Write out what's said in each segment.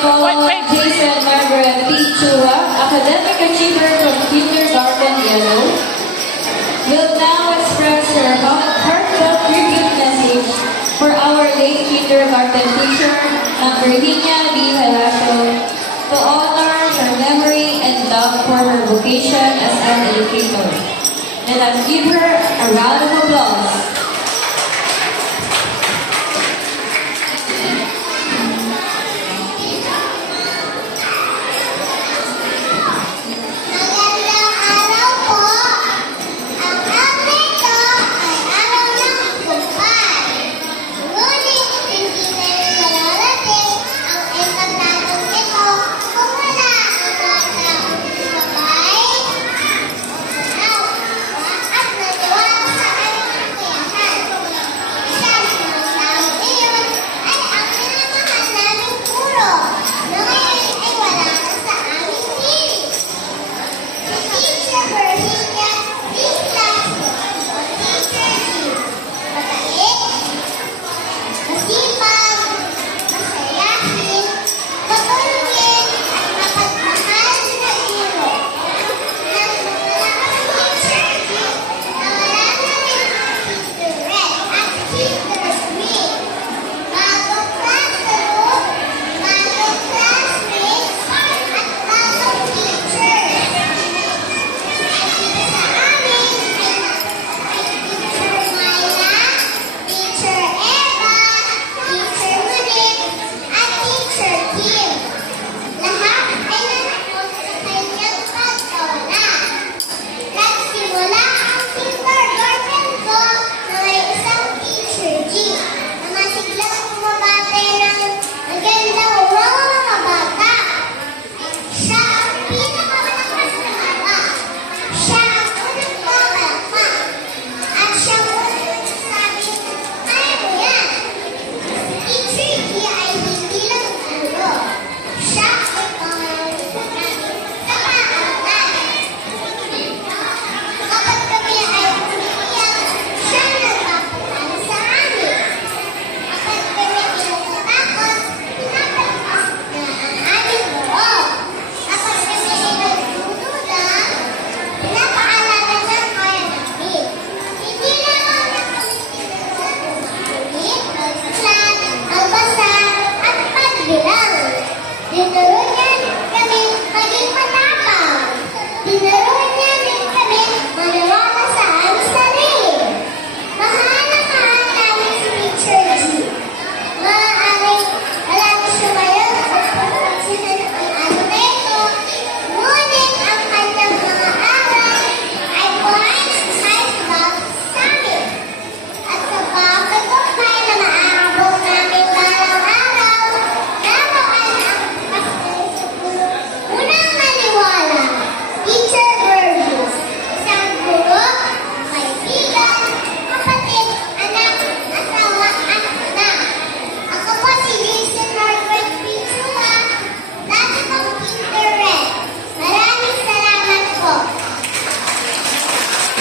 call Jason Margaret P. Chua, academic achiever from Kindergarten Yellow, will now express her heartfelt tribute message for our late kindergarten teacher, Virginia B. Halacio, to honor her memory and love for her vocation as an educator. And let's give her a round of applause.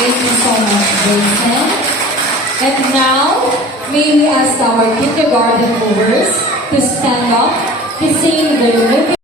Thank you so much, Jason. And now, may we ask our kindergarten movers to stand up to sing the